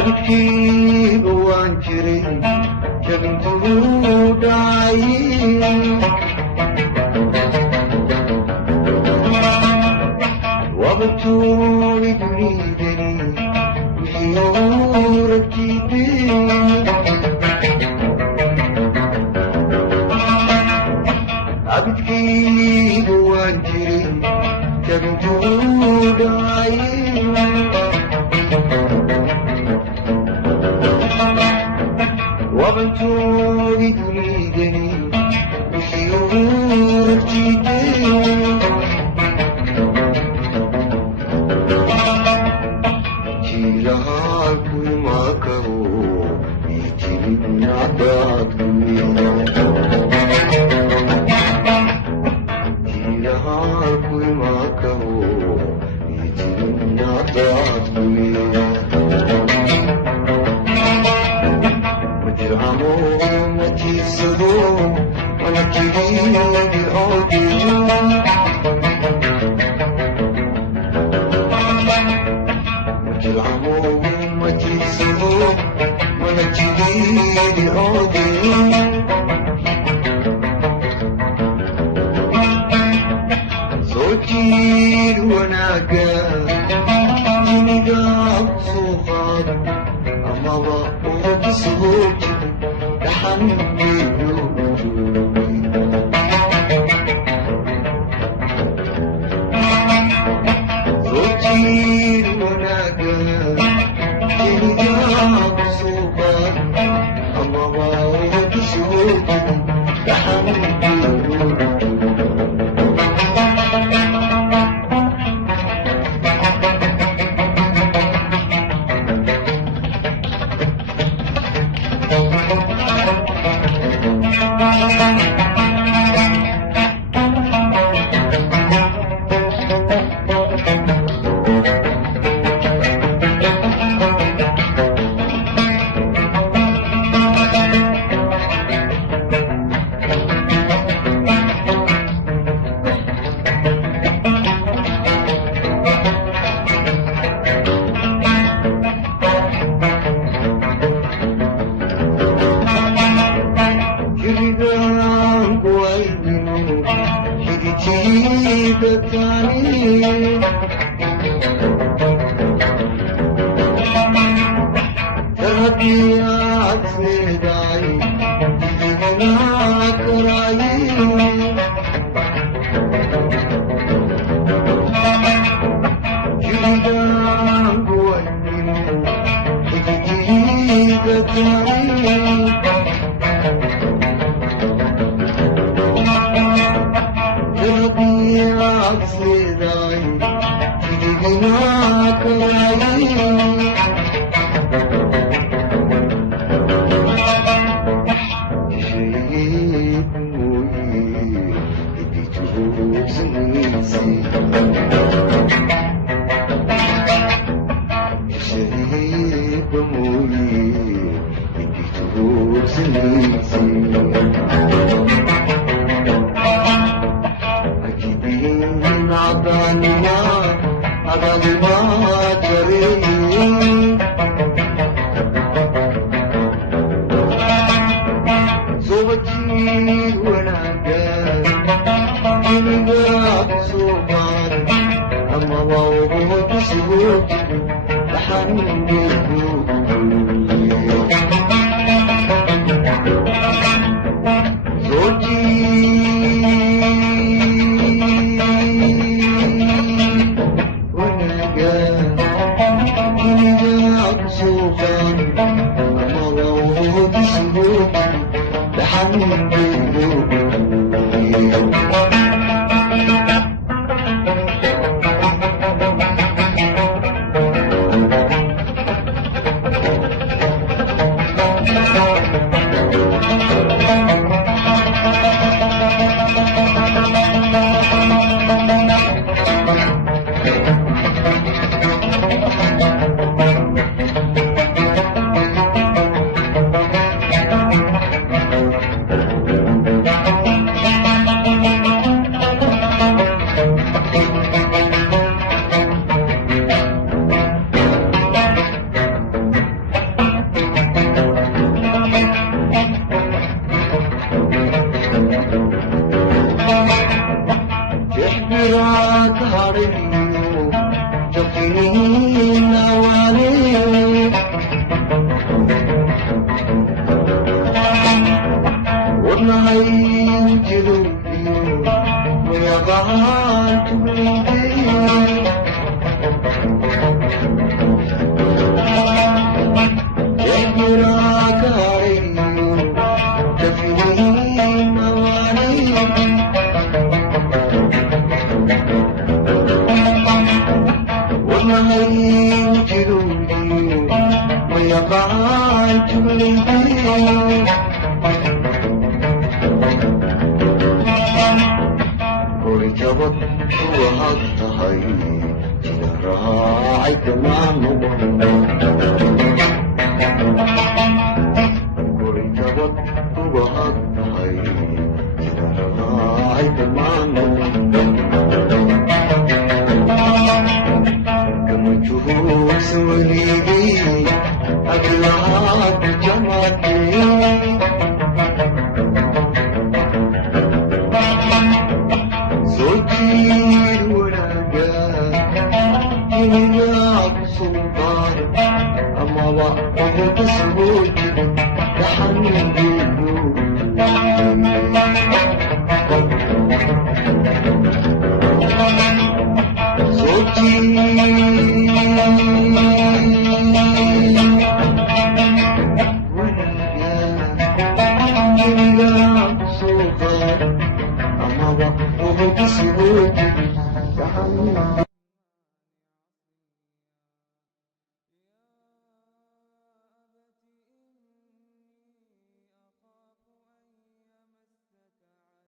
Abidkayba waan jirey jabintuu dhacay wabtuu idriidani wixii ragtiideen Abidkayba waan jirey jabintuu dhacay وبنتو يريدني وحيور جديدين جيلها كل ما كهو يجي من عباد جيلها كل ما كهو يجي من عباد متي الصدوم وانا كبير بعودي متي العموم متي الصدوم وانا كبير بعودي صوتي وانا قاعد جنقاب صوفات اما بقول صوتي صوتي وناقة جنقاب صوفات أما بقول صوتي ربيعت نداي هناك رايي جلدان قوانين جديدة تاريخ ربيعت نداي هناك رايي jabad waxaad tahay sida raacay damaano guri jabad waxaad tahay sida raacay damaano kama juhuugsan weligay aglahaad jamaatay Sotir wanaga inaad suuqaad ama waxaad tasbuut taxannigu sotir